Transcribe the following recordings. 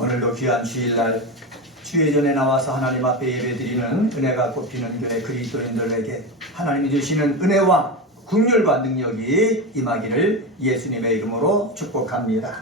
오늘도 귀한 주일날 주의 전에 나와서 하나님 앞에 예배드리는 은혜가 꼽히는 교회 그리스도인들에게 하나님이 주시는 은혜와 긍휼과 능력이 임하기를 예수님의 이름으로 축복합니다.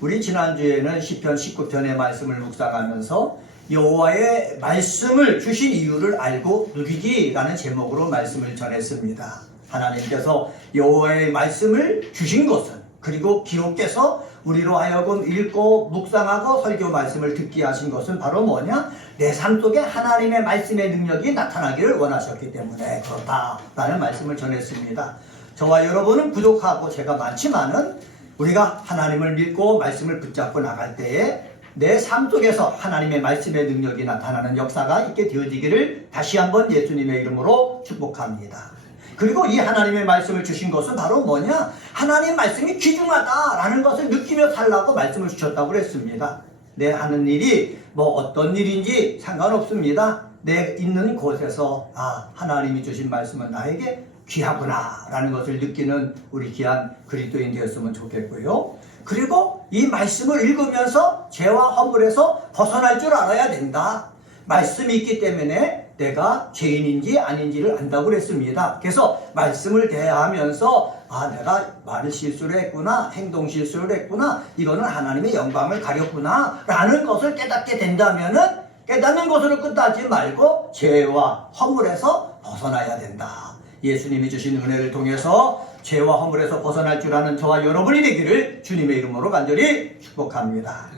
우리 지난주에는 시편 19편의 말씀을 묵상하면서 여호와의 말씀을 주신 이유를 알고 누리기라는 제목으로 말씀을 전했습니다. 하나님께서 여호와의 말씀을 주신 것은, 그리고 기록해서 우리로 하여금 읽고 묵상하고 설교 말씀을 듣게 하신 것은 바로 뭐냐? 내 삶 속에 하나님의 말씀의 능력이 나타나기를 원하셨기 때문에 그렇다라는 말씀을 전했습니다. 저와 여러분은 부족하고 죄가 많지만은 우리가 하나님을 믿고 말씀을 붙잡고 나갈 때에 내 삶 속에서 하나님의 말씀의 능력이 나타나는 역사가 있게 되어지기를 다시 한번 예수님의 이름으로 축복합니다. 그리고 이 하나님의 말씀을 주신 것은 바로 뭐냐? 하나님 말씀이 귀중하다라는 것을 느끼며 살라고 말씀을 주셨다고 그랬습니다. 내 하는 일이 뭐 어떤 일인지 상관없습니다. 내 있는 곳에서 하나님이 주신 말씀은 나에게 귀하구나 라는 것을 느끼는 우리 귀한 그리스도인 되었으면 좋겠고요. 그리고 이 말씀을 읽으면서 죄와 허물에서 벗어날 줄 알아야 된다. 말씀이 있기 때문에 내가 죄인인지 아닌지를 안다고 그랬습니다. 그래서 말씀을 대하면서 내가 말을 실수를 했구나, 행동 실수를 했구나, 이거는 하나님의 영광을 가렸구나 라는 것을 깨닫게 된다면은 깨닫는 것으로 끝나지 말고 죄와 허물에서 벗어나야 된다. 예수님이 주신 은혜를 통해서 죄와 허물에서 벗어날 줄 아는 저와 여러분이 되기를 주님의 이름으로 간절히 축복합니다.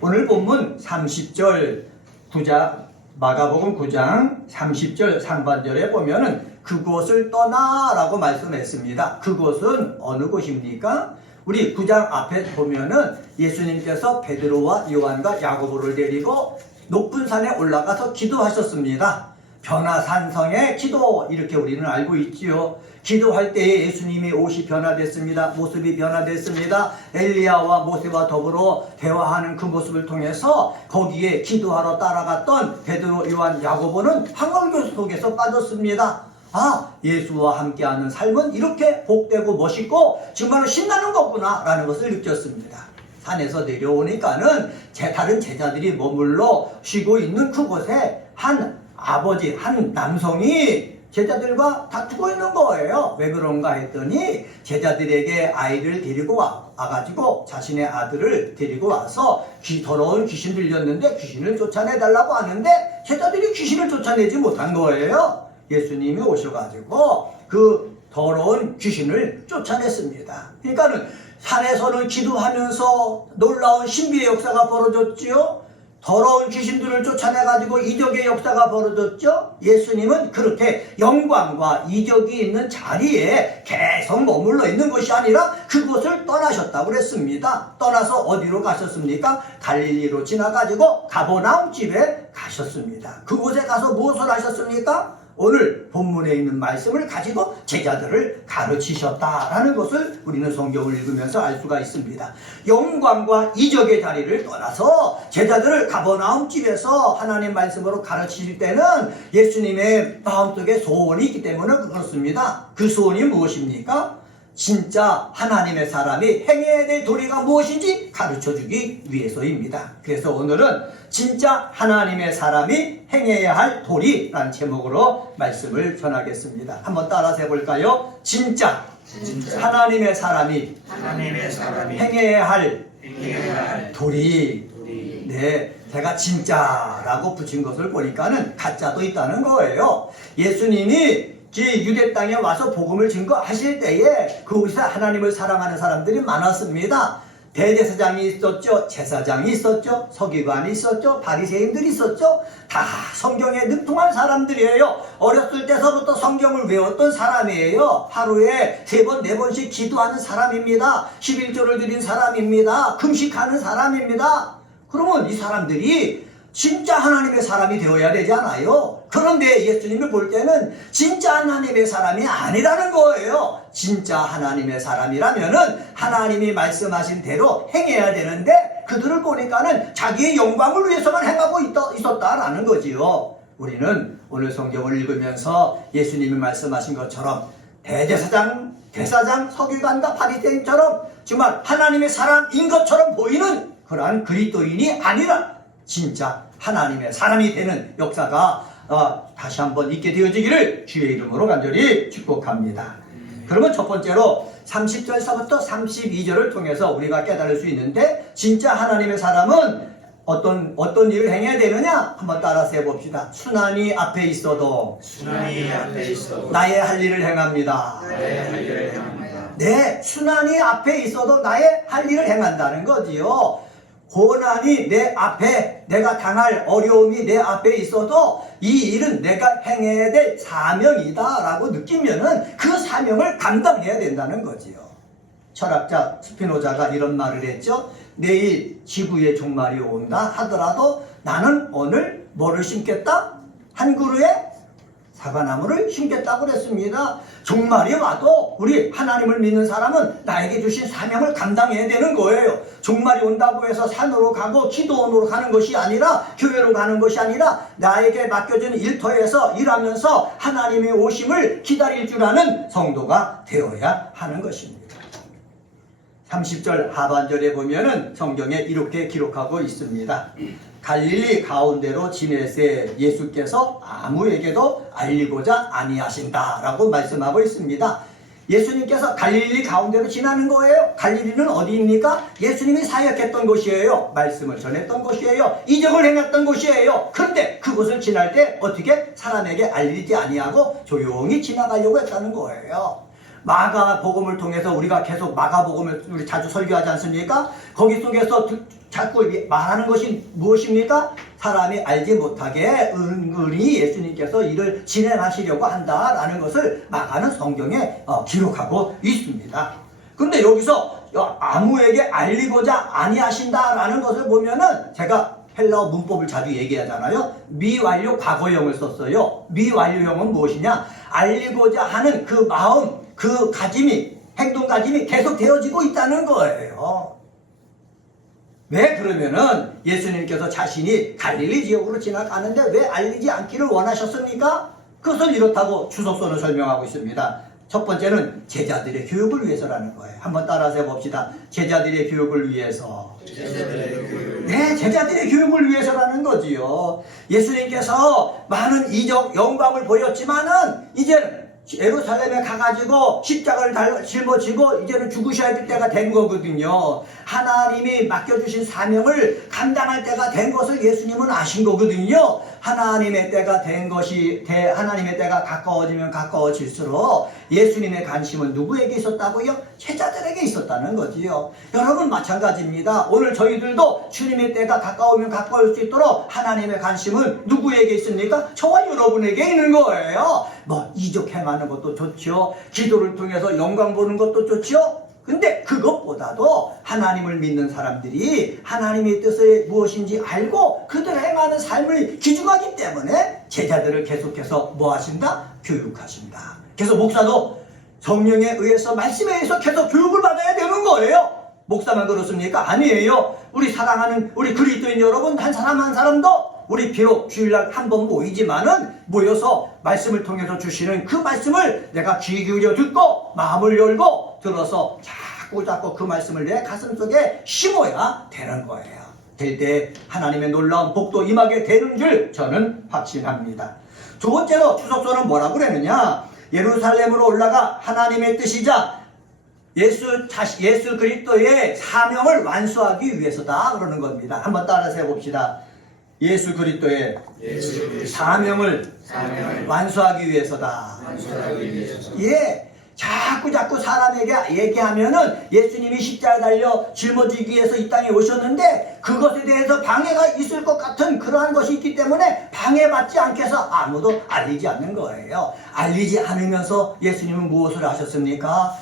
오늘 본문 30절 마가복음 9장 30절 상반절에 보면은 그곳을 떠나라고 말씀했습니다. 그곳은 어느 곳입니까? 우리 9장 앞에 보면은 예수님께서 베드로와 요한과 야고보를 데리고 높은 산에 올라가서 기도하셨습니다. 변화산성의 기도, 이렇게 우리는 알고 있지요. 기도할 때에 예수님이 옷이 변화됐습니다. 모습이 변화됐습니다. 엘리야와 모세와 더불어 대화하는 그 모습을 통해서 거기에 기도하러 따라갔던 베드로, 요한, 야고보는 황홀교 속에서 빠졌습니다. 예수와 함께하는 삶은 이렇게 복되고 멋있고 정말로 신나는 거구나 라는 것을 느꼈습니다. 산에서 내려오니까는 다른 제자들이 머물러 쉬고 있는 그곳에 한 남성이 제자들과 다투고 있는 거예요. 왜 그런가 했더니 제자들에게 아이를 데리고 와가지고 자신의 아들을 데리고 와서 더러운 귀신 들렸는데 귀신을 쫓아내달라고 하는데 제자들이 귀신을 쫓아내지 못한 거예요. 예수님이 오셔가지고 그 더러운 귀신을 쫓아냈습니다. 그러니까는 산에서는 기도하면서 놀라운 신비의 역사가 벌어졌지요. 더러운 귀신들을 쫓아내가지고 이적의 역사가 벌어졌죠. 예수님은 그렇게 영광과 이적이 있는 자리에 계속 머물러 있는 것이 아니라 그곳을 떠나셨다고 그랬습니다. 떠나서 어디로 가셨습니까? 갈릴리로 지나가지고 가버나움 집에 가셨습니다. 그곳에 가서 무엇을 하셨습니까? 오늘 본문에 있는 말씀을 가지고 제자들을 가르치셨다라는 것을 우리는 성경을 읽으면서 알 수가 있습니다. 영광과 이적의 자리를 떠나서 제자들을 가버나움 집에서 하나님 말씀으로 가르치실 때는 예수님의 마음속에 소원이 있기 때문에 그렇습니다. 그 소원이 무엇입니까? 진짜 하나님의 사람이 행해야 될 도리가 무엇인지 가르쳐주기 위해서입니다. 그래서 오늘은 진짜 하나님의 사람이 행해야 할 도리라는 제목으로 말씀을 전하겠습니다. 한번 따라서 해볼까요? 진짜 하나님의 사람이 행해야 할 도리. 네, 제가 진짜라고 붙인 것을 보니까는 가짜도 있다는 거예요. 예수님이 유대 땅에 와서 복음을 증거하실 때에 그곳에 하나님을 사랑하는 사람들이 많았습니다. 대제사장이 있었죠. 제사장이 있었죠. 서기관이 있었죠. 바리새인들이 있었죠. 다 성경에 능통한 사람들이에요. 어렸을 때서부터 성경을 외웠던 사람이에요. 하루에 3번, 4번씩 기도하는 사람입니다. 11조를 드린 사람입니다. 금식하는 사람입니다. 그러면 이 사람들이 진짜 하나님의 사람이 되어야 되지 않아요? 그런데 예수님을 볼 때는 진짜 하나님의 사람이 아니라는 거예요. 진짜 하나님의 사람이라면은 하나님이 말씀하신 대로 행해야 되는데 그들을 보니까는 자기의 영광을 위해서만 행하고 있었다라는 거지요. 우리는 오늘 성경을 읽으면서 예수님이 말씀하신 것처럼 대제사장, 서기관과 바리새인처럼 정말 하나님의 사람인 것처럼 보이는 그러한 그리스도인이 아니라 진짜 하나님의 사람이 되는 역사가 다시 한번 있게 되어지기를 주의 이름으로 간절히 축복합니다. 그러면 첫 번째로 30절서부터 32절을 통해서 우리가 깨달을 수 있는데, 진짜 하나님의 사람은 어떤 일을 행해야 되느냐? 한번 따라서 해봅시다. 순환이 앞에 있어도 나의 할 일을 행합니다. 네, 순환이 앞에 있어도 나의 할 일을 행한다는 거지요. 고난이 내 앞에, 내가 당할 어려움이 내 앞에 있어도 이 일은 내가 행해야 될 사명이다 라고 느끼면은 그 사명을 감당해야 된다는 거지요. 철학자 스피노자가 이런 말을 했죠. 내일 지구의 종말이 온다 하더라도 나는 오늘 뭐를 심겠다? 한 그루의 사과나무를 심겠다고 그랬습니다. 종말이 와도 우리 하나님을 믿는 사람은 나에게 주신 사명을 감당해야 되는 거예요. 종말이 온다고 해서 산으로 가고 기도원으로 가는 것이 아니라, 교회로 가는 것이 아니라, 나에게 맡겨진 일터에서 일하면서 하나님의 오심을 기다릴 줄 아는 성도가 되어야 하는 것입니다. 30절 하반절에 보면은 성경에 이렇게 기록하고 있습니다. 갈릴리 가운데로 지내세 예수께서 아무에게도 알리고자 아니하신다 라고 말씀하고 있습니다. 예수님께서 갈릴리 가운데로 지나는 거예요. 갈릴리는 어디입니까? 예수님이 사역했던 곳이에요. 말씀을 전했던 곳이에요. 이적을 행했던 곳이에요. 그런데 그곳을 지날 때 어떻게 사람에게 알리지 아니하고 조용히 지나가려고 했다는 거예요. 마가복음을 통해서 우리가 계속 마가복음을 우리 자주 설교하지 않습니까? 거기 속에서 자꾸 말하는 것이 무엇입니까? 사람이 알지 못하게 은근히 예수님께서 이를 진행하시려고 한다라는 것을 마가는 성경에 기록하고 있습니다. 그런데 여기서 아무에게 알리고자 아니하신다라는 것을 보면은, 제가 헬라어 문법을 자주 얘기하잖아요. 미완료 과거형을 썼어요. 미완료형은 무엇이냐? 알리고자 하는 그 마음, 그 가짐이, 행동 가짐이 계속 되어지고 있다는 거예요. 왜 그러면은 예수님께서 자신이 갈릴리 지역으로 지나가는데 왜 알리지 않기를 원하셨습니까? 그것을 이렇다고 주석서는 설명하고 있습니다. 첫 번째는 제자들의 교육을 위해서라는 거예요. 한번 따라서 해봅시다. 제자들의 교육을 위해서. 네, 제자들의 교육을 위해서라는 거지요. 예수님께서 많은 이적 영광을 보였지만은 이제는 예루살렘에 가가지고 십자가를 짊어지고 이제는 죽으셔야 될 때가 된 거거든요. 하나님이 맡겨주신 사명을 감당할 때가 된 것을 예수님은 아신 거거든요. 하나님의 때가 된 것이, 하나님의 때가 가까워지면 가까워질수록 예수님의 관심은 누구에게 있었다고요? 제자들에게 있었다는 거지요. 여러분 마찬가지입니다. 오늘 저희들도 주님의 때가 가까우면 가까울 수 있도록 하나님의 관심은 누구에게 있습니까? 저와 여러분에게 있는 거예요. 뭐 이적 행하는 것도 좋죠. 기도를 통해서 영광 보는 것도 좋죠. 근데 그것보다도 하나님을 믿는 사람들이 하나님의 뜻이 무엇인지 알고 그들을 행하는 삶을 기준하기 때문에 제자들을 계속해서 뭐 하신다? 교육하신다. 그래서 목사도 성령에 의해서, 말씀에 의해서 계속 교육을 받아야 되는 거예요. 목사만 그렇습니까? 아니에요. 우리 사랑하는 우리 그리스도인 여러분, 한 사람 한 사람도 우리 비록 주일날 한 번 모이지만은 모여서 말씀을 통해서 주시는 그 말씀을 내가 귀 기울여 듣고 마음을 열고 들어서 자꾸 그 말씀을 내 가슴속에 심어야 되는 거예요. 될 때 하나님의 놀라운 복도 임하게 되는 줄 저는 확신합니다. 두 번째로 주석서는 뭐라고 그러느냐? 예루살렘으로 올라가 하나님의 뜻이자 예수 그리스도의 사명을 완수하기 위해서다 그러는 겁니다. 한번 따라서 해봅시다. 예수 그리스도의 사명을 완수하기 위해서다. 예. 자꾸 사람에게 얘기하면은 예수님이 십자가에 달려 짊어지기 위해서 이 땅에 오셨는데 그것에 대해서 방해가 있을 것 같은 그러한 것이 있기 때문에 방해받지 않게 해서 아무도 알리지 않는 거예요. 알리지 않으면서 예수님은 무엇을 하셨습니까?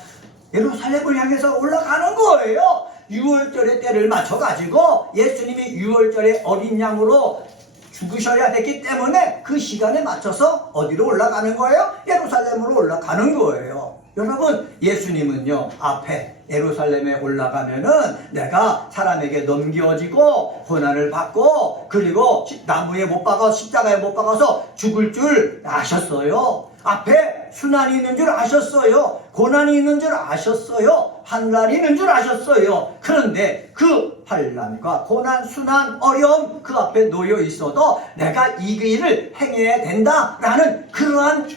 예루살렘을 향해서 올라가는 거예요. 6월절의 때를 맞춰가지고 예수님이 6월절에 어린 양으로 죽으셔야 됐기 때문에 그 시간에 맞춰서 어디로 올라가는 거예요? 예루살렘으로 올라가는 거예요. 여러분, 예수님은요, 앞에 예루살렘에 올라가면은 내가 사람에게 넘겨지고 고난을 받고 그리고 나무에 못 박아 십자가에 못 박아서 죽을 줄 아셨어요. 앞에 순환이 있는 줄 아셨어요. 고난이 있는 줄 아셨어요. 환난이 있는 줄 아셨어요. 그런데 그 환난과 고난, 순환, 어려움 그 앞에 놓여 있어도 내가 이 길을 행해야 된다라는 그러한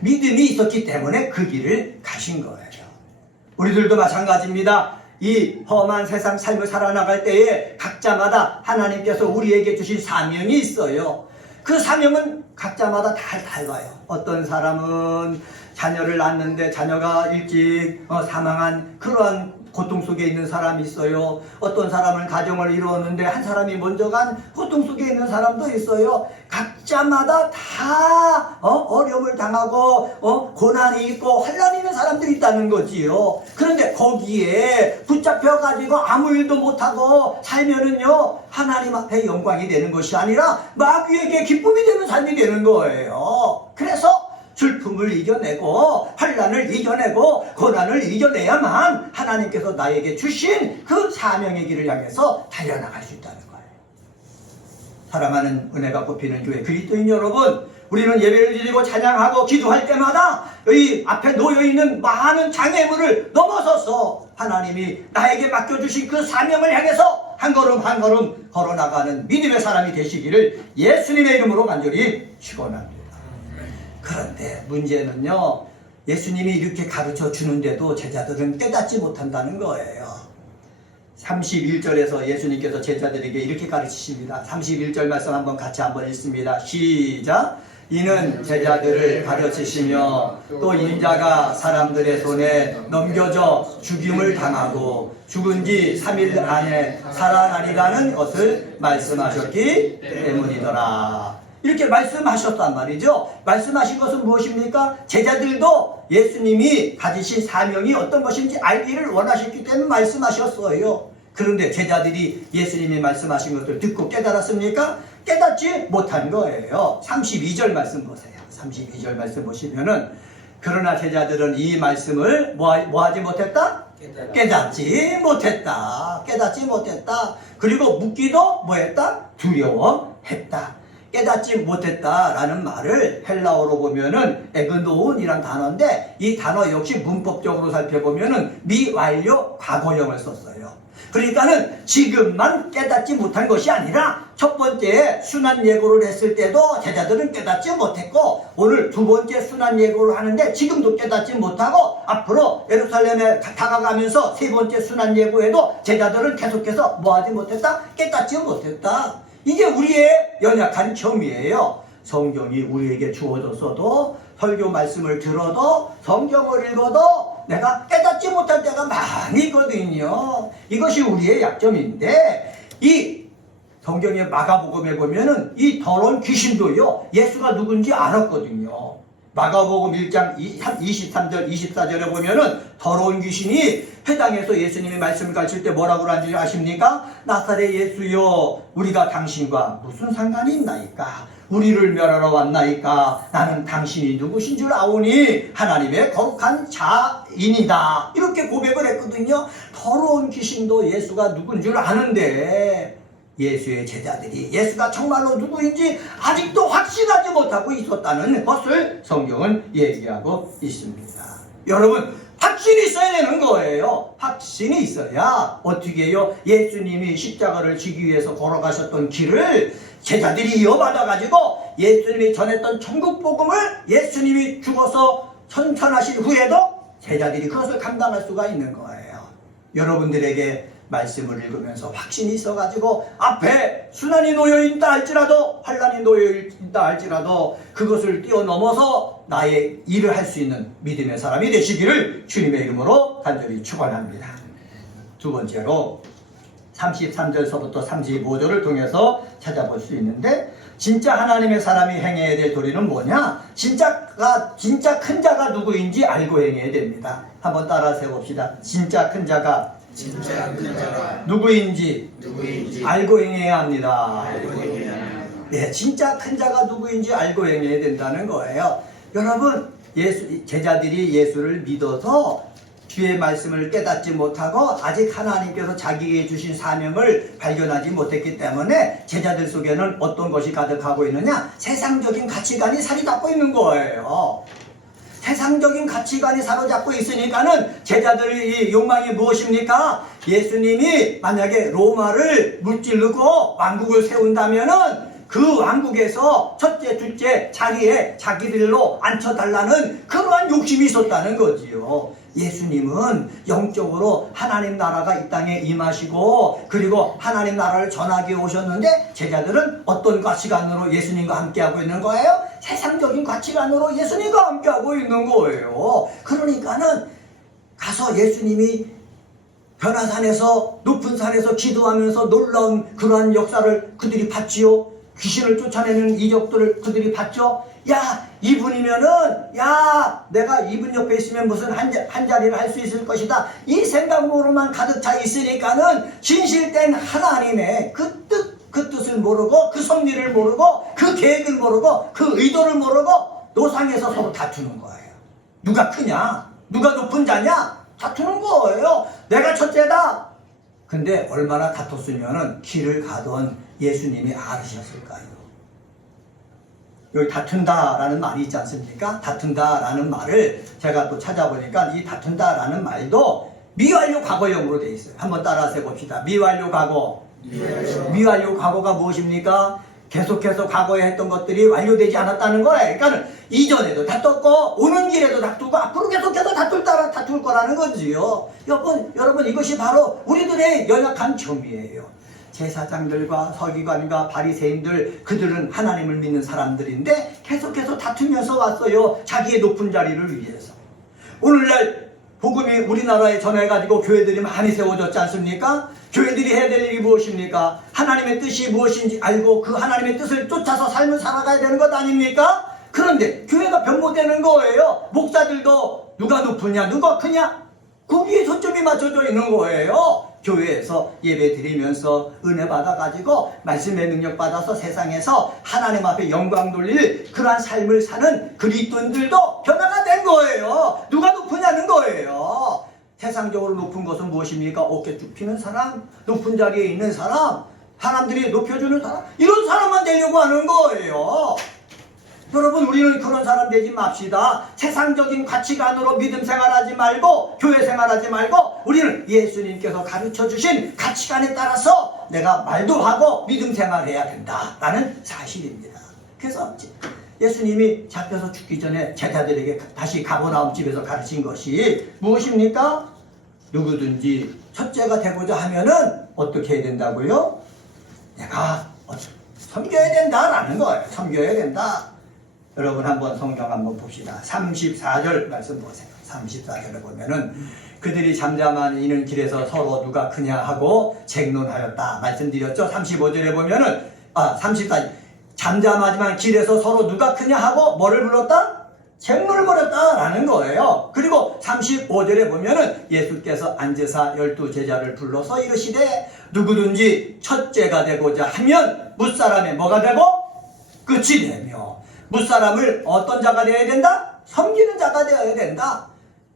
믿음이 있었기 때문에 그 길을 가신 거예요. 우리들도 마찬가지입니다. 이 험한 세상 삶을 살아나갈 때에 각자마다 하나님께서 우리에게 주신 사명이 있어요. 그 사명은 각자마다 다 달라요. 어떤 사람은 자녀를 낳는데 자녀가 일찍 사망한 그러한 고통 속에 있는 사람이 있어요. 어떤 사람은 가정을 이루었는데 한 사람이 먼저 간 고통 속에 있는 사람도 있어요. 각자마다 다 어려움을 당하고 고난이 있고 환난이 있는 사람들이 있다는 거지요. 그런데 거기에 붙잡혀가지고 아무 일도 못하고 살면은요, 하나님 앞에 영광이 되는 것이 아니라 마귀에게 기쁨이 되는 삶이 되는 거예요. 그래서 슬픔을 이겨내고 환난을 이겨내고 고난을 이겨내야만 하나님께서 나에게 주신 그 사명의 길을 향해서 달려나갈 수 있다는 거예요. 사랑하는 은혜가 꼽히는 교회 그리스도인 여러분, 우리는 예배를 드리고 찬양하고 기도할 때마다 이 앞에 놓여있는 많은 장애물을 넘어서서 하나님이 나에게 맡겨주신 그 사명을 향해서 한 걸음 한 걸음 걸어나가는 믿음의 사람이 되시기를 예수님의 이름으로 간절히 축원합니다. 그런데 문제는요, 예수님이 이렇게 가르쳐 주는데도 제자들은 깨닫지 못한다는 거예요. 31절에서 예수님께서 제자들에게 이렇게 가르치십니다. 31절 말씀 한번 같이 한번 읽습니다. 시작. 이는 제자들을 가르치시며 또 인자가 사람들의 손에 넘겨져 죽임을 당하고 죽은 지 3일 안에 살아나리라는 것을 말씀하셨기 때문이더라. 이렇게 말씀하셨단 말이죠. 말씀하신 것은 무엇입니까? 제자들도 예수님이 가지신 사명이 어떤 것인지 알기를 원하셨기 때문에 말씀하셨어요. 그런데 제자들이 예수님이 말씀하신 것을 듣고 깨달았습니까? 깨닫지 못한 거예요. 32절 말씀 보세요. 32절 말씀 보시면은, 그러나 제자들은 이 말씀을 뭐하지 못했다? 깨닫지 못했다. 깨닫지 못했다. 그리고 묻기도 뭐했다? 두려워했다. 깨닫지 못했다라는 말을 헬라어로 보면은 에그노운이란 단어인데, 이 단어 역시 문법적으로 살펴보면은 미완료 과거형을 썼어요. 그러니까는 지금만 깨닫지 못한 것이 아니라 첫 번째 순환 예고를 했을 때도 제자들은 깨닫지 못했고, 오늘 두 번째 순환 예고를 하는데 지금도 깨닫지 못하고, 앞으로 예루살렘에 다가가면서 세 번째 순환 예고에도 제자들은 계속해서 뭐하지 못했다? 깨닫지 못했다. 이게 우리의 연약한 점이에요. 성경이 우리에게 주어졌어도, 설교 말씀을 들어도, 성경을 읽어도 내가 깨닫지 못할 때가 많이 있거든요. 이것이 우리의 약점인데, 이 성경의 마가복음에 보면은 이 더러운 귀신도요, 예수가 누군지 알았거든요. 마가복음 1장 23절 24절에 보면은 더러운 귀신이 회당에서 예수님의 말씀을 가르칠 때 뭐라고 하는지 아십니까? 나사렛 예수여, 우리가 당신과 무슨 상관이 있나이까? 우리를 멸하러 왔나이까? 나는 당신이 누구신 줄 아오니 하나님의 거룩한 자인이다. 이렇게 고백을 했거든요. 더러운 귀신도 예수가 누군 줄 아는데, 예수의 제자들이 예수가 정말로 누구인지 아직도 확신하지 못하고 있었다는 것을 성경은 얘기하고 있습니다. 여러분, 확신이 있어야 되는 거예요. 확신이 있어야 어떻게 해요? 예수님이 십자가를 지기 위해서 걸어가셨던 길을 제자들이 이어받아가지고 예수님이 전했던 천국 복음을 예수님이 죽어서 천천하신 후에도 제자들이 그것을 감당할 수가 있는 거예요. 여러분들에게 말씀을 읽으면서 확신이 있어가지고 앞에 순환이 놓여있다 할지라도, 환난이 놓여있다 할지라도 그것을 뛰어넘어서 나의 일을 할 수 있는 믿음의 사람이 되시기를 주님의 이름으로 간절히 축원합니다. 두 번째로 33절서부터 35절을 통해서 찾아볼 수 있는데, 진짜 하나님의 사람이 행해야 될 도리는 뭐냐? 진짜 큰 자가 누구인지 알고 행해야 됩니다. 한번 따라 세봅시다. 진짜 큰 자가 누구인지 알고 행해야 합니다. 네, 진짜 큰 자가 누구인지 알고 행해야 된다는 거예요. 여러분, 제자들이 예수를 믿어서 주의 말씀을 깨닫지 못하고 아직 하나님께서 자기에게 주신 사명을 발견하지 못했기 때문에 제자들 속에는 어떤 것이 가득하고 있느냐? 세상적인 가치관이 살이 닿고 있는 거예요. 세상적인 가치관이 사로잡고 있으니까는 제자들의 이 욕망이 무엇입니까? 예수님이 만약에 로마를 무찌르고 왕국을 세운다면은 그 왕국에서 첫째, 둘째 자리에 자기들로 앉혀달라는 그러한 욕심이 있었다는 거지요. 예수님은 영적으로 하나님 나라가 이 땅에 임하시고 그리고 하나님 나라를 전하기 오셨는데 제자들은 어떤 가치관으로 예수님과 함께하고 있는 거예요? 세상적인 가치관으로 예수님과 함께하고 있는 거예요. 그러니까는 가서 예수님이 변화산에서 높은 산에서 기도하면서 놀라운 그러한 역사를 그들이 봤지요. 귀신을 쫓아내는 이적들을 그들이 봤죠. 야, 이분이면은 야, 내가 이분 옆에 있으면 무슨 한 자리를 할 수 있을 것이다. 이 생각으로만 가득 차 있으니까는 진실된 하나님의 그 뜻을 모르고 그 섭리를 모르고 그 계획을 모르고 그 의도를 모르고 노상에서 서로 다투는 거예요. 누가 크냐? 누가 높은 자냐? 다투는 거예요. 내가 첫째다. 근데 얼마나 다퉜으면은 길을 가던 예수님이 알으셨을까요? 여기 다툰다라는 말이 있지 않습니까? 다툰다라는 말을 제가 또 찾아보니까 이 다툰다라는 말도 미완료 과거형으로 되어 있어요. 한번 따라서 해봅시다. 미완료 과거. 미완료 과거가 무엇입니까? 계속해서 과거에 했던 것들이 완료되지 않았다는 거예요. 그러니까 이전에도 다퉜고 오는 길에도 다투고 앞으로 계속해서 다툴 거라는 거지요. 여러분 이것이 바로 우리들의 연약한 점이에요. 제사장들과 서기관과 바리새인들 그들은 하나님을 믿는 사람들인데 계속해서 다투면서 왔어요. 자기의 높은 자리를 위해서. 오늘날 복음이 우리나라에 전해가지고 교회들이 많이 세워졌지 않습니까? 교회들이 해야 될 일이 무엇입니까? 하나님의 뜻이 무엇인지 알고 그 하나님의 뜻을 쫓아서 삶을 살아가야 되는 것 아닙니까? 그런데 교회가 변모되는 거예요. 목사들도 누가 높으냐 누가 크냐 거기에 초점이 맞춰져 있는 거예요. 교회에서 예배 드리면서 은혜 받아가지고 말씀의 능력 받아서 세상에서 하나님 앞에 영광 돌릴 그러한 삶을 사는 그리스도인들도 변화가 된 거예요. 누가 높으냐는 거예요. 세상적으로 높은 것은 무엇입니까? 어깨 쭉 피는 사람, 높은 자리에 있는 사람, 사람들이 높여주는 사람, 이런 사람만 되려고 하는 거예요. 여러분 우리는 그런 사람 되지 맙시다. 세상적인 가치관으로 믿음 생활하지 말고 교회 생활하지 말고 우리는 예수님께서 가르쳐주신 가치관에 따라서 내가 말도 하고 믿음 생활해야 된다라는 사실입니다. 그래서 예수님이 잡혀서 죽기 전에 제자들에게 다시 가버나움 집에서 가르친 것이 무엇입니까? 누구든지 첫째가 되고자 하면은 어떻게 해야 된다고요? 내가 섬겨야 된다라는 거예요. 섬겨야 된다. 여러분 한번 성경 한번 봅시다. 34절 말씀 보세요. 34절에 보면은 그들이 잠잠한 이는 길에서 서로 누가 크냐 하고 쟁론하였다 말씀드렸죠. 35절에 보면은 34절 잠잠하지만 길에서 서로 누가 크냐 하고 뭐를 불렀다? 쟁론을 벌였다라는 거예요. 그리고 35절에 보면은 예수께서 앉으사 12제자를 불러서 이르시되 누구든지 첫째가 되고자 하면 무사람의 뭐가 되고 끝이 되며 무사람을 어떤 자가 되어야 된다? 섬기는 자가 되어야 된다.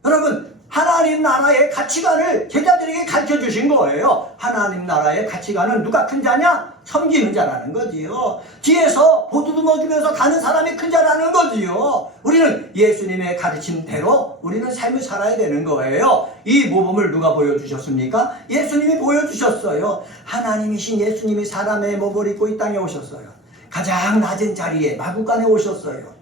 여러분 하나님 나라의 가치관을 제자들에게 가르쳐 주신 거예요. 하나님 나라의 가치관은 누가 큰 자냐? 섬기는 자라는 거지요. 뒤에서 보두두머 주면서 가는 사람이 큰 자라는 거지요. 우리는 예수님의 가르침대로 우리는 삶을 살아야 되는 거예요. 이 모범을 누가 보여주셨습니까? 예수님이 보여주셨어요. 하나님이신 예수님이 사람의 몸을 입고 이 땅에 오셨어요. 가장 낮은 자리에 마구간에 오셨어요.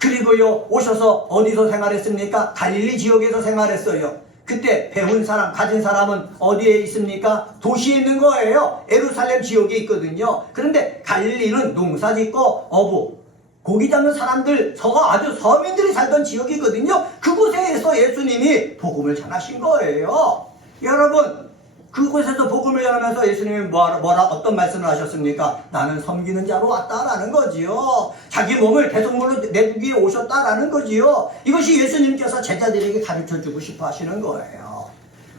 그리고요 오셔서 어디서 생활했습니까? 갈릴리 지역에서 생활했어요. 그때 배운 사람, 가진 사람은 어디에 있습니까? 도시에 있는 거예요. 예루살렘 지역에 있거든요. 그런데 갈릴리는 농사 짓고 어부, 고기 잡는 사람들, 아주 서민들이 살던 지역이거든요. 그곳에서 예수님이 복음을 전하신 거예요. 여러분 그곳에서 복음을 전하면서 예수님이 어떤 말씀을 하셨습니까? 나는 섬기는 자로 왔다라는 거지요. 자기 몸을 대속물로 내두기 위해 오셨다라는 거지요. 이것이 예수님께서 제자들에게 가르쳐주고 싶어 하시는 거예요.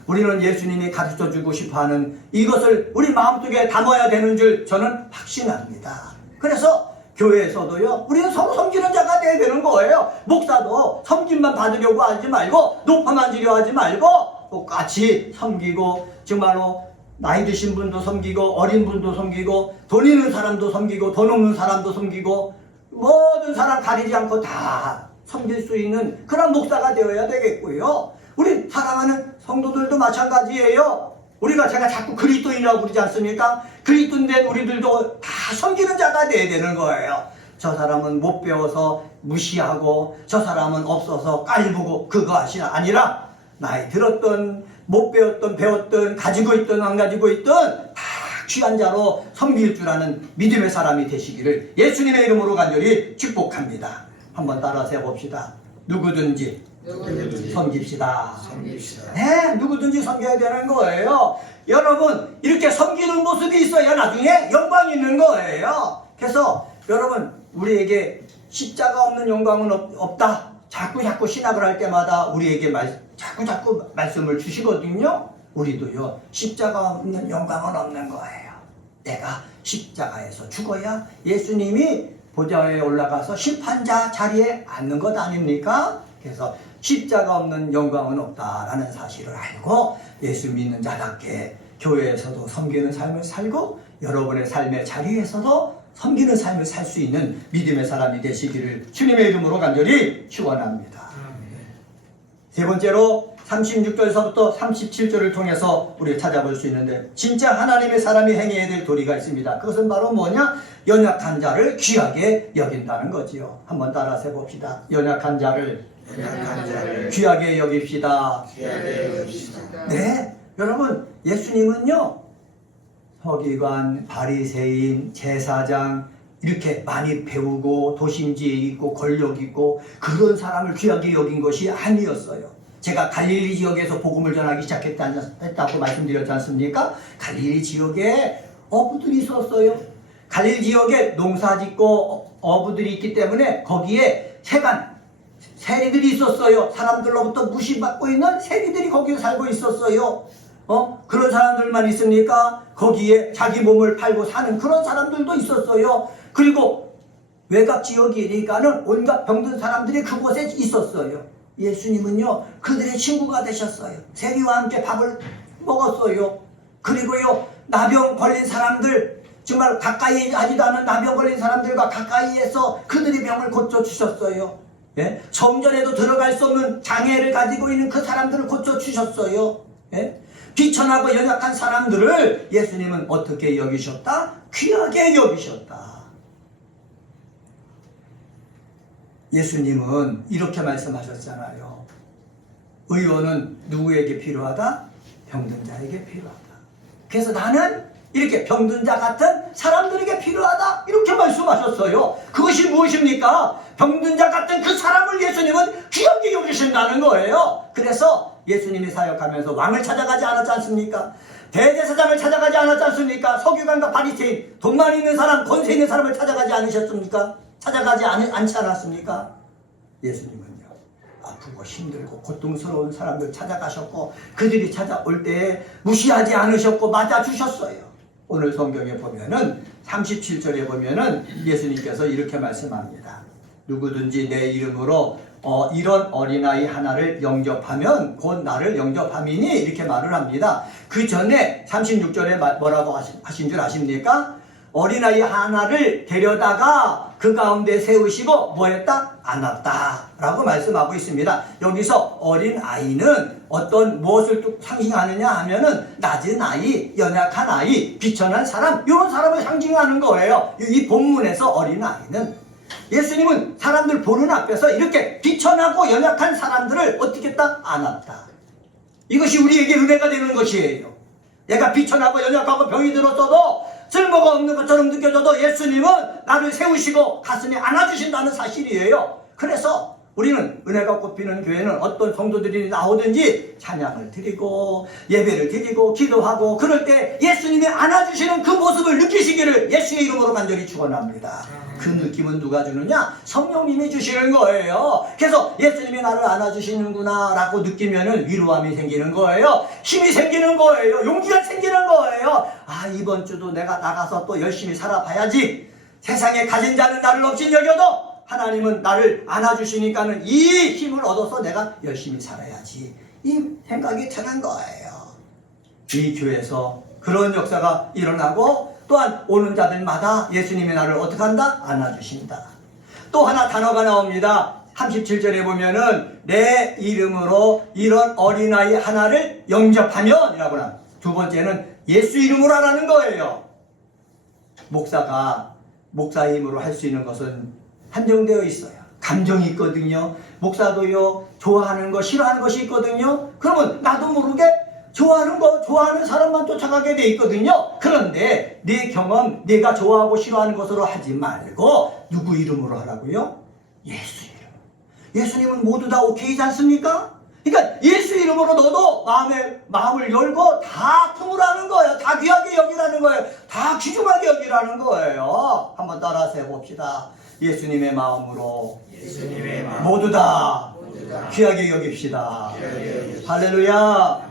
우리는 예수님이 가르쳐주고 싶어 하는 이것을 우리 마음속에 담아야 되는 줄 저는 확신합니다. 그래서 교회에서도요 우리는 서로 섬기는 자가 되어야 되는 거예요. 목사도 섬김만 받으려고 하지 말고 높아만 지려 하지 말고 똑같이 섬기고 정말로 나이 드신 분도 섬기고 어린 분도 섬기고 돈 있는 사람도 섬기고 돈 없는 사람도 섬기고 모든 사람 가리지 않고 다 섬길 수 있는 그런 목사가 되어야 되겠고요. 우리 사랑하는 성도들도 마찬가지예요. 우리가 제가 자꾸 그리스도인이라고 부르지 않습니까? 그리스도인된 우리들도 다 섬기는 자가 돼야 되는 거예요. 저 사람은 못 배워서 무시하고 저 사람은 없어서 깔보고 그것이 아니라 나이 들었던 못 배웠던 배웠던 가지고 있던 안 가지고 있던 다 귀한 자로 섬길 줄 아는 믿음의 사람이 되시기를 예수님의 이름으로 간절히 축복합니다. 한번 따라서 해봅시다. 누구든지 섬깁시다. 네, 누구든지 섬겨야 되는 거예요. 여러분, 이렇게 섬기는 모습이 있어야 나중에 영광이 있는 거예요. 그래서 여러분, 우리에게 십자가 없는 영광은 없다. 자꾸 신학을 할 때마다 우리에게 자꾸 말씀을 주시거든요. 우리도요, 십자가 없는 영광은 없는 거예요. 내가 십자가에서 죽어야 예수님이 보좌에 올라가서 심판자 자리에 앉는 것 아닙니까? 그래서 십자가 없는 영광은 없다라는 사실을 알고 예수 믿는 자답게 교회에서도 섬기는 삶을 살고 여러분의 삶의 자리에서도 섬기는 삶을 살 수 있는 믿음의 사람이 되시기를 주님의 이름으로 간절히 축원합니다. 세 번째로 36절서부터 37절을 통해서 우리 찾아볼 수 있는데 진짜 하나님의 사람이 행해야 될 도리가 있습니다. 그것은 바로 뭐냐? 연약한 자를 귀하게 여긴다는 거지요. 한번 따라서 해봅시다. 연약한 자를 귀하게 여깁시다. 네, 여러분, 예수님은요 서기관, 바리새인, 제사장 이렇게 많이 배우고 도심지에 있고 권력 있고 그런 사람을 귀하게 여긴 것이 아니었어요. 제가 갈릴리 지역에서 복음을 전하기 시작했다고 말씀드렸지 않습니까? 갈릴리 지역에 어부들이 있었어요. 갈릴리 지역에 농사 짓고 어부들이 있기 때문에 거기에 세리들이 있었어요. 사람들로부터 무시받고 있는 세리들이 거기에 살고 있었어요. 그런 사람들만 있으니까 거기에 자기 몸을 팔고 사는 그런 사람들도 있었어요. 그리고 외곽 지역이니까는 온갖 병든 사람들이 그곳에 있었어요. 예수님은요 그들의 친구가 되셨어요. 세리와 함께 밥을 먹었어요. 그리고요 나병 걸린 사람들, 정말 가까이 하지도 않은 나병 걸린 사람들과 가까이에서 그들의 병을 고쳐주셨어요. 예? 성전에도 들어갈 수 없는 장애를 가지고 있는 그 사람들을 고쳐주셨어요. 예? 비천하고 연약한 사람들을 예수님은 어떻게 여기셨다? 귀하게 여기셨다. 예수님은 이렇게 말씀하셨잖아요. 의원은 누구에게 필요하다? 병든 자에게 필요하다. 그래서 나는 이렇게 병든 자 같은 사람들에게 필요하다. 이렇게 말씀하셨어요. 그것이 무엇입니까? 병든 자 같은 그 사람을 예수님은 귀하게 여기신다는 거예요. 그래서 예수님이 사역하면서 왕을 찾아가지 않았지 않습니까? 대제사장을 찾아가지 않았지 않습니까? 서기관과 바리새인, 돈만 있는 사람, 권세 있는 사람을 찾아가지 않으셨습니까? 찾아가지 않지 않았습니까? 예수님은요 아프고 힘들고 고통스러운 사람들 찾아가셨고 그들이 찾아올 때 무시하지 않으셨고 맞아주셨어요. 오늘 성경에 보면은 37절에 보면은 예수님께서 이렇게 말씀합니다. 누구든지 내 이름으로 이런 어린아이 하나를 영접하면 곧 나를 영접함이니 이렇게 말을 합니다. 그 전에 36절에 뭐라고 하신 줄 아십니까? 어린아이 하나를 데려다가 그 가운데 세우시고 뭐했다? 안았다 라고 말씀하고 있습니다. 여기서 어린아이는 어떤 무엇을 상징하느냐 하면은 낮은 아이, 연약한 아이, 비천한 사람, 이런 사람을 상징하는 거예요. 이 본문에서 어린아이는 예수님은 사람들 보는 앞에서 이렇게 비천하고 연약한 사람들을 어떻게 했다? 안았다. 이것이 우리에게 은혜가 되는 것이에요. 내가 비천하고 연약하고 병이 들었어도 쓸모가 없는 것처럼 느껴져도 예수님은 나를 세우시고 가슴에 안아주신다는 사실이에요. 그래서 우리는 은혜가 꽃피는 교회는 어떤 성도들이 나오든지 찬양을 드리고 예배를 드리고 기도하고 그럴 때 예수님이 안아주시는 그 모습을 느끼시기를 예수의 이름으로 간절히 축원합니다. 그 느낌은 누가 주느냐? 성령님이 주시는 거예요. 그래서 예수님이 나를 안아주시는구나 라고 느끼면은 위로함이 생기는 거예요. 힘이 생기는 거예요. 용기가 생기는 거예요. 아, 이번 주도 내가 나가서 또 열심히 살아봐야지. 세상에 가진 자는 나를 없이 여겨도 하나님은 나를 안아주시니까는 이 힘을 얻어서 내가 열심히 살아야지. 이 생각이 드는 거예요. 이 교회에서 그런 역사가 일어나고 또한 오는 자들마다 예수님이 나를 어떻게 한다? 안아주신다. 또 하나 단어가 나옵니다. 37절에 보면은 내 이름으로 이런 어린아이 하나를 영접하면 이라고 나. 두 번째는 예수 이름으로 하라는 거예요. 목사가 목사의 힘으로 할 수 있는 것은 한정되어 있어요. 감정이 있거든요. 목사도요, 좋아하는 거, 싫어하는 것이 있거든요. 그러면 나도 모르게 좋아하는 거, 좋아하는 사람만 쫓아가게 돼 있거든요. 그런데 내 경험, 내가 좋아하고 싫어하는 것으로 하지 말고 누구 이름으로 하라고요? 예수 이름. 예수님은 모두 다 오케이지 않습니까? 그러니까 예수 이름으로 너도 마음을 열고 다 품으라는 거예요. 다 귀하게 여기라는 거예요. 다 귀중하게 여기라는 거예요. 한번 따라서 해봅시다. 예수님의 마음으로 모두 다 귀하게 여깁시다. 할렐루야.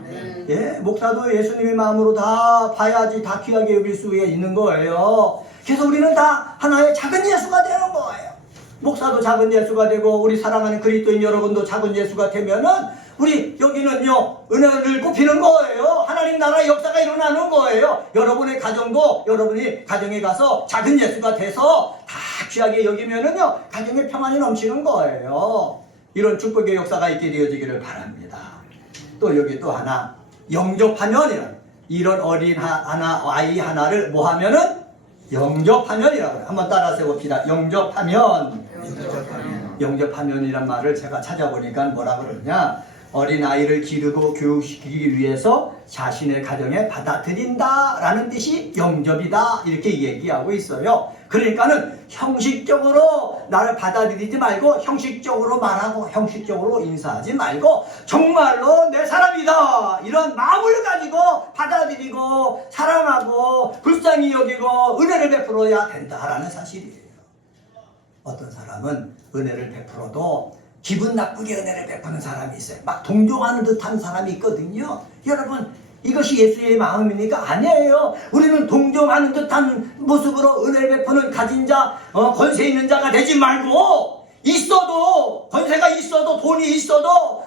예, 목사도 예수님의 마음으로 다 봐야지 다 귀하게 여길 수 있는 거예요. 그래서 우리는 다 하나의 작은 예수가 되는 거예요. 목사도 작은 예수가 되고 우리 사랑하는 그리스도인 여러분도 작은 예수가 되면은 우리 여기는요 은혜를 뽑히는 거예요. 하나님 나라의 역사가 일어나는 거예요. 여러분의 가정도 여러분이 가정에 가서 작은 예수가 돼서 다 귀하게 여기면은요 가정에 평안이 넘치는 거예요. 이런 축복의 역사가 있게 되어지기를 바랍니다. 또 여기 또 하나 영접하면 이런 어린 아이 하나를 뭐 하면은 영접하면이라고 해요. 한번 따라서 해봅시다. 영접하면이란 말을 제가 찾아보니까 뭐라 그러냐, 어린아이를 기르고 교육시키기 위해서 자신의 가정에 받아들인다 라는 뜻이 영접이다 이렇게 얘기하고 있어요. 그러니까는 형식적으로 나를 받아들이지 말고 형식적으로 말하고 형식적으로 인사하지 말고 정말로 내 사람이다 이런 마음을 가지고 받아들이고 사랑하고 불쌍히 여기고 은혜를 베풀어야 된다라는 사실이에요. 어떤 사람은 은혜를 베풀어도 기분 나쁘게 은혜를 베푸는 사람이 있어요. 막 동정하는 듯한 사람이 있거든요. 여러분 이것이 예수의 마음입니까? 아니에요. 우리는 동정하는 듯한 모습으로 은혜를 베푸는 가진 자, 권세 있는 자가 되지 말고 있어도 권세가 있어도 돈이 있어도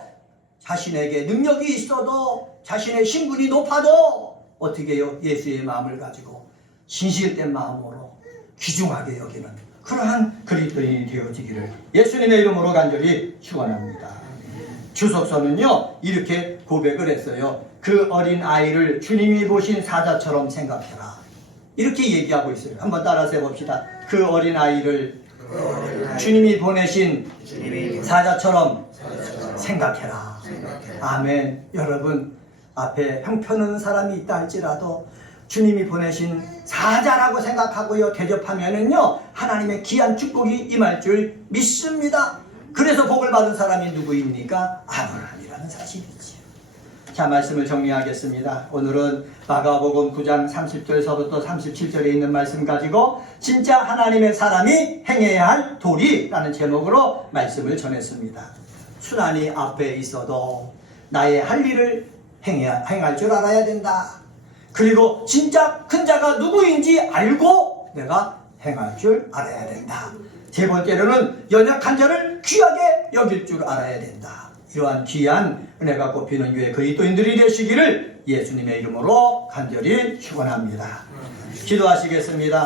자신에게 능력이 있어도 자신의 신분이 높아도 어떻게 해요? 예수의 마음을 가지고 진실된 마음으로 귀중하게 여기는 그러한 그리스도인이 되어지기를 예수님의 이름으로 간절히 축원합니다. 주석서는요 이렇게 고백을 했어요. 그 어린 아이를 주님이 보신 사자처럼 생각해라 이렇게 얘기하고 있어요. 한번 따라서 해봅시다. 그 어린 아이를 주님이 보내신 사자처럼 생각해라. 아멘. 여러분 앞에 형편없는 사람이 있다 할지라도 주님이 보내신 사자라고 생각하고요 대접하면은요 하나님의 귀한 축복이 임할 줄 믿습니다. 그래서 복을 받은 사람이 누구입니까? 아브라함이라는 사실이죠. 자, 말씀을 정리하겠습니다. 오늘은 마가복음 9장 30절에서부터 37절에 있는 말씀 가지고 진짜 하나님의 사람이 행해야 할 도리라는 제목으로 말씀을 전했습니다. 순환이 앞에 있어도 나의 할 일을 행할 줄 알아야 된다. 그리고 진짜 큰 자가 누구인지 알고 내가 행할 줄 알아야 된다. 세 번째로는 연약한 자를 귀하게 여길 줄 알아야 된다. 이러한 귀한 은혜가 꼽히는 교회 그리스도인들이 되시기를 예수님의 이름으로 간절히 축원합니다. 기도하시겠습니다.